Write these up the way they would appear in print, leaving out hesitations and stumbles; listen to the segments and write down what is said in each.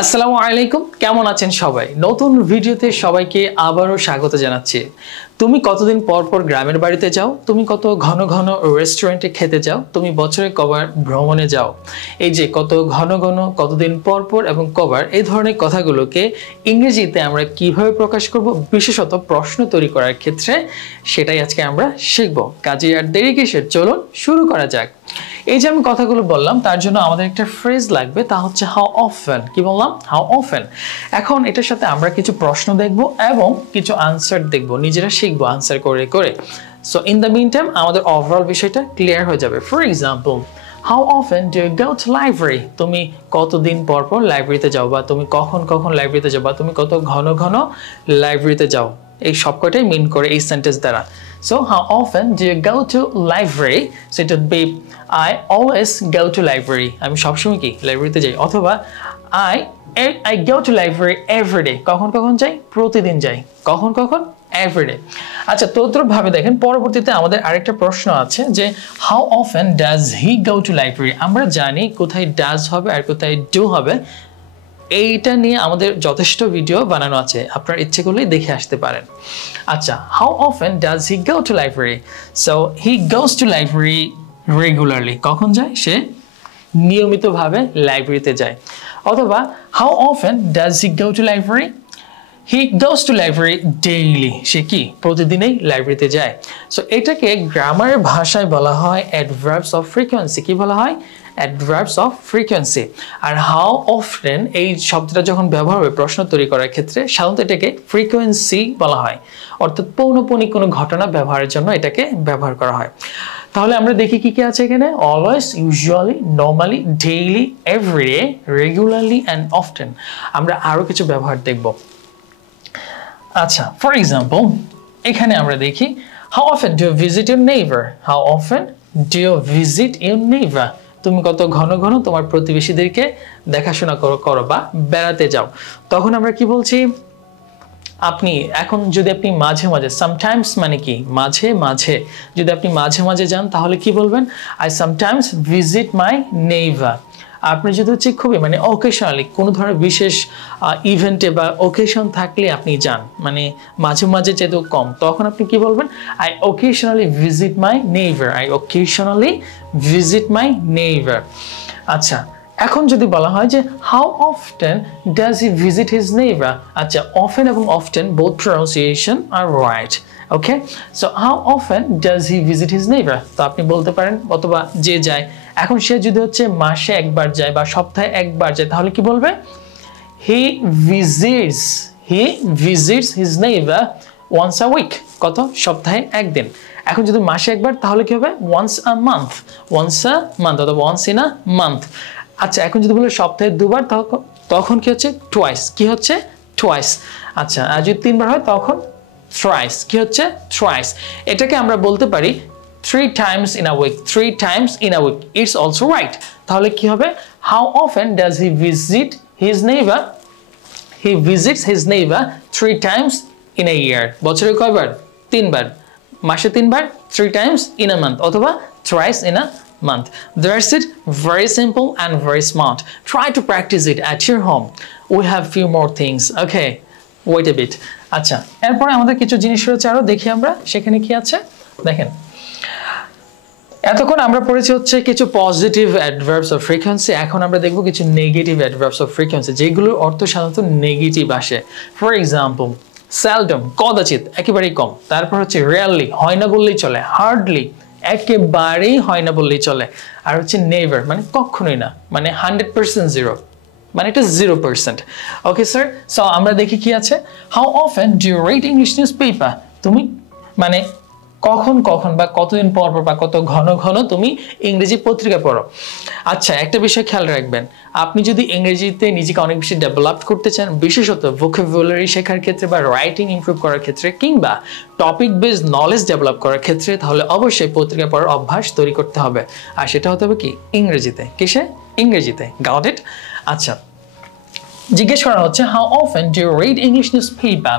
আসসালামু আলাইকুম, কেমন আছেন সবাই? নতুন ভিডিওতে সবাইকে আবারও স্বাগত জানাচ্ছি। তুমি কতদিন পর পর গ্রামের বাড়িতে যাও? তুমি কত ঘন ঘন রেস্টুরেন্টে খেতে যাও? তুমি বছরে কবার ভ্রমণে যাও? এই যে কত ঘন ঘন, কতদিন পর পর এবং কবার, এই ধরনের কথাগুলোকে ইংরেজিতে আমরা কিভাবে প্রকাশ করব, বিশেষত প্রশ্ন তৈরি করার ক্ষেত্রে, সেটাই আজকে আমরা শিখব। কাজেই আর দেরি কিসের, চলুন শুরু করা যাক। এই যে আমি কথাগুলো বললাম, তার জন্য আমাদের একটা ফ্রেজ লাগবে, তা হচ্ছে হাউ অফেন। কি বললাম? How often. এখন এটার সাথে আমরা কিছু প্রশ্ন দেখব এবং কিছু আনসার দেখব, নিজেরা শিখবো আনসার করে করে। So in the meantime আমাদের ওভারঅল বিষয়টা ক্লিয়ার হয়ে যাবে। For example, how often do you go to library? তুমি কতদিন পর পর লাইব্রেরিতে যাও, বা তুমি কখন কখন লাইব্রেরিতে যাও, বা তুমি কত ঘন ঘন লাইব্রেরিতে যাও। এই সবকটাই মিন করে এই সেন্টেন্স দ্বারা। So how often do you go to library? So it would be I always go to library. আমি সবসময় কি লাইব্রেরিতে যাই। অথবা I go to library every day. কখন কখন যাই? প্রতিদিন যাই। কখন কখন? every day. আচ্ছা, তদ্রূপভাবে দেখেন পরবর্তীতে আমাদের আরেকটা প্রশ্ন আছে যে how often does he go to library? আমরা জানি কোথায় does হবে আর কোথায় do হবে। এইটা নিয়ে আমাদের যথেষ্ট ভিডিও বানানো আছে, আপনার ইচ্ছে করলেই দেখে আসতে পারেন। আচ্ছা, how often does he go to library? So he goes to library regularly. কখন যায়? সে নিয়মিতভাবে লাইব্রেরিতে যায়। অথবা how often does he go to library? He goes to library daily. সে কি প্রতিদিনই লাইব্রেরিতে যায়। সো এটাকে গ্রামারের ভাষায় বলা হয় অ্যাডভার্বস অফ ফ্রিকোয়েন্সি। কি বলা হয়? adverbs of frequency। R how often এই শব্দটা যখন ব্যবহার হবে প্রশ্ন তৈরি করার ক্ষেত্রে, সাধারণত এটাকে ফ্রিকোয়েন্সি বলা হয়, অর্থাৎ পৌনঃপুনিক কোনো ঘটনা ব্যবহারের জন্য এটাকে ব্যবহার করা হয়। তাহলে আমরা দেখি কি কি আছে এখানে। Always, usually, normally, daily, everyday, regularly and often. আমরা আরো কিছু ব্যবহার দেখব। আচ্ছা, ফর এক্সাম্পল এখানে আমরা দেখি how often do you visit your neighbor? How often do you visit your neighbor? তুমি কত ঘন ঘন তোমার প্রতিবেশীদেরকে দেখাশোনা করো বা বেড়াতে যাও। তখন আমরা কি বলছি? আপনি এখন যদি আপনি মাঝে মাঝে, সামটাইমস মানে কি মাঝে মাঝে, যদি আপনি মাঝে মাঝে যান তাহলে কি বলবেন? I sometimes visit my neighbour. আপনি যদি হচ্ছে খুবই মানে অকেশনালি কোনো ধরনের বিশেষ ইভেন্টে বা অকেশন থাকলে আপনি যান, মানে মাঝে মাঝে যেহেতু কম, তখন আপনি কি বলবেন? I occasionally visit my neighbour. I occasionally visit my neighbour. আচ্ছা, এখন যদি বলা হয় যে how often does he visit his neighbour? আচ্ছা, অফেন এবং অফটেন বোথ প্রনাউন্সিয়েশন আর right. Okay, so how often does he visit his neighbour? তো আপনি বলতে পারেন, অথবা যে যায়, এখন সে যদি হচ্ছে মাসে একবার যায় বা সপ্তাহে একবার যায়, তাহলে কি বলবে? He visits his neighbour once a week. কত? সপ্তাহে একদিন। এখন যদি মাসে একবার, তাহলে কি হবে? Once a month. Once a month অথবা ওয়ান্স ইন আ মান্থ। আচ্ছা, এখন যদি বলে সপ্তাহে দুবার, তখন কি হচ্ছে? টুয়াইস। কি হচ্ছে? টুয়াইস। আচ্ছা, আর যদি তিনবার হয় তখন থ্রাইস। কি হচ্ছে? থ্রাইস। এটাকে আমরা বলতে পারি 3 times in a week. 3 times in a week. It's also right. তাহলে কি হবে? How often does he visit his neighbor? He visits his neighbor 3 times in a year. বছরে কয়বার? 3 বার। মাসে 3 বার, 3 times in a month, অথবা thrice in a month. That's it. Very simple and very smart. Try to practice it at your home. We have few more things. Okay, wait a bit. আচ্ছা, এরপরে আমাদের কিছু জিনিস রয়েছে আরো, দেখি আমরা সেখানে কি আছে। দেখেন, এতক্ষণ আমরা পড়েছি হচ্ছে কিছু পজিটিভ অ্যাডভার্বস অফ ফ্রিকোয়েন্সি। এখন আমরা দেখব কিছু নেগেটিভ অ্যাডভার্বস অফ ফ্রিকোয়েন্সি, যেগুলোর অর্থ সাধারণত নেগেটিভ আসে। ফর এক্সাম্পল, সেলডম, কদাচিৎ, একেবারেই কম। তারপর হচ্ছে রেয়ারলি, হয় না বললেই চলে। হার্ডলি, একেবারেই হয় না বললেই চলে। আর হচ্ছে নেভার, মানে কখনোই না, মানে 100% জিরো, মানে এটা 0%। ওকে স্যার, সো আমরা দেখি কি আছে। How often do you read English newspaper? তুমি মানে কখন কখন বা কতদিন পর পর বা কত ঘন ঘন তুমি ইংরেজি পত্রিকা পড়ো? আচ্ছা, একটা বিষয় খেয়াল রাখবেন, আপনি যদি ইংরেজিতে নিজেকে অনেক বেশি ডেভেলপ করতে চান, বিশেষত ভোকাবুলারি শেখার ক্ষেত্রে বা রাইটিং ইমপ্রুভ করার ক্ষেত্রে, কিংবা টপিক বেস নলেজ ডেভেলপ করার ক্ষেত্রে, তাহলে অবশ্যই পত্রিকা পড়ার অভ্যাস তৈরি করতে হবে। আর সেটা হতে হবে কি? ইংরেজিতে। কিসে? ইংরেজিতে। Got it? আচ্ছা, জিজ্ঞেস করা হচ্ছে how often do you read English newspaper?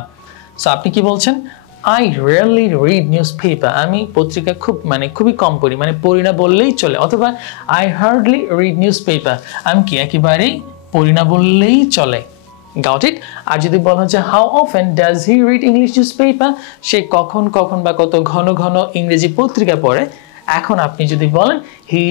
So আপনি কি বলছেন? I rarely read newspaper. আমি পত্রিকা খুবই কম পড়ি, মানে পড়ি না বললেই চলে। অথবা I hardly read newspaper. আমি কি একেবারেই পড়ি না বললেই চলে। Got it? আর যদি বলা হচ্ছে how often does he read English newspaper, সে কখন কখন বা কত ঘন ঘন ইংরেজি পত্রিকা পড়ে, এখন আপনি যদি বলেন he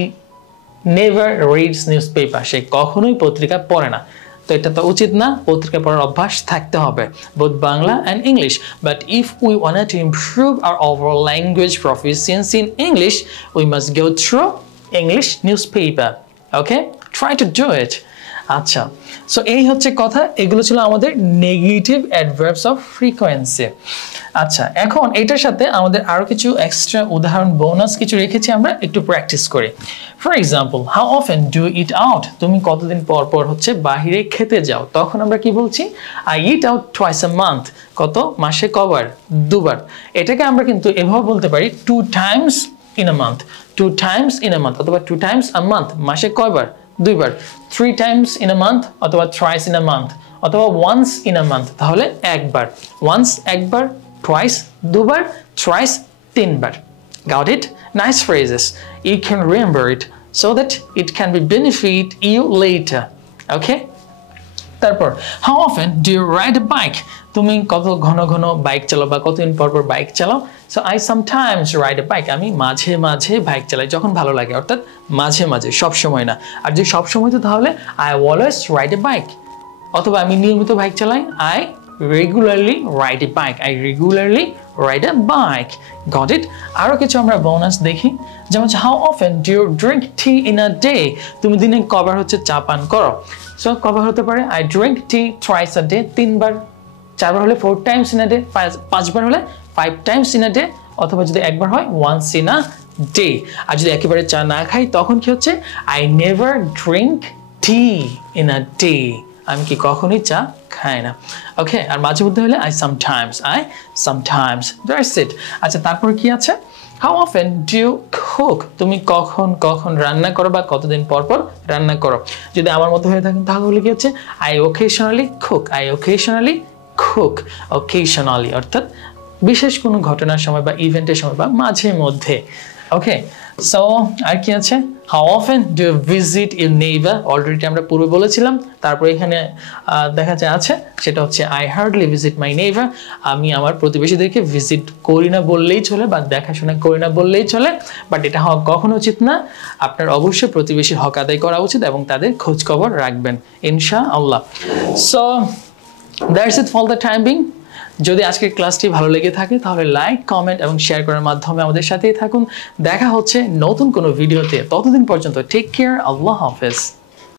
never reads newspaper, সে কখনোই পত্রিকা পড়ে না। তো এটা তো উচিত না, পত্রিকা পড়ার অভ্যাস থাকতে হবে both Bangla and English. But if we wanted to improve our overall language proficiency in English, we must go through English newspaper. Okay? Try to do it. আচ্ছা, সো এই হচ্ছে কথা, এগুলো ছিল আমাদের নেগেটিভ অ্যাডভার্বস অফ ফ্রিকোয়েন্সি। আচ্ছা, এখন এটার সাথে আমাদের আরো কিছু এক্সট্রা উদাহরণ বোনাস কিছু রেখেছি, আমরা একটু প্র্যাকটিস করি। For example, how often do it out, তুমি কতদিন পর পর হচ্ছে বাহিরে খেতে যাও, তখন আমরা কি বলছি? I it out twice a month, কত মাসে কবার? দুবার। এটাকে আমরা কিন্তু এভাবে বলতে পারি two times in a month, two times in a month, অথবা টু টাইমস আ মান্থ, মাসে কয়বার? দুইবার। Three times in a month অথবা থ্রাইস ইন আ মান্থ, অথবা ওয়ান্স ইন আ মান্থ, তাহলে একবার। ওয়ান্স একবার, টুয়াইস দুবার, থ্রাইস তিনবার। Got it? Nice phrases. You can remember it so that it can be benefit you later. Okay? তারপর, how often do you ride a bike? তুমি কত ঘন ঘন বাইক চালাও বা কতদিন পর পর বাইক চালাও? So I sometimes ride a bike. আমি মাঝে মাঝে বাইক চালাই, যখন ভালো লাগে, অর্থাৎ মাঝে মাঝে, সব সময় না। আর যদি সব সময় তো তাহলে I always ride a bike. অথবা আমি নিয়মিত বাইক চালাই, I regularly ride a bike. I regularly ride a bike. Got it? আরো কিছু আমরা বোনাস দেখি, যেমন how often do you drink tea in a day? তুমি দিনে কবার হচ্ছে চা পান করো? So কবার হতে পারে? I drink tea twice a day, তিনবার। চারবার হলে 4 times in a day, পাঁচবার হলে 5 times in a day, অথবা যদি একবার হয় once in a day। আর যদি একেবারে চা না খাই, তখন কি হচ্ছে? I never drink tea in a day. আমি কি কখনোই চা খাই না। ওকে, আর মাঝে মধ্যে হলে I sometimes, that's it। আচ্ছা, তারপর কি আছে? How often do you cook? তুমি কখন কখন রান্না করো বা কতদিন পর পর রান্না করো? যদি আমার মতো হয়ে থাকেন তাহলে কি হচ্ছে? I occasionally cook. I occasionally cook. Occasionally অর্থাৎ বিশেষ কোনো ঘটনার সময় বা ইভেন্টের সময় বা মাঝে মধ্যে। ওকে, সো আর কি আছে? How often do you visit your neighbor? Already আমরা পূর্বে বলেছিলাম। তারপর এখানে দেখা যায় আছে, সেটা হচ্ছে I hardly visit my neighbor. আমি আমার প্রতিবেশীদেরকে ভিজিট করি না বললেই চলে বা দেখাশোনা করি না বললেই চলে, বাট এটা হওয়া কখনো উচিত না। আপনার অবশ্যই প্রতিবেশীর হক আদায় করা উচিত এবং তাদের খোঁজ খবর রাখবেন ইনশাআল্লাহ। So that's it for the time being. যদি আজকের ক্লাসটি ভালো লেগে থাকে তাহলে লাইক, কমেন্ট এবং শেয়ার করার মাধ্যমে আমাদের সাথেই থাকুন। দেখা হচ্ছে নতুন কোনো ভিডিওতে, ততদিন পর্যন্ত টেক কেয়ার, আল্লাহ হাফেজ।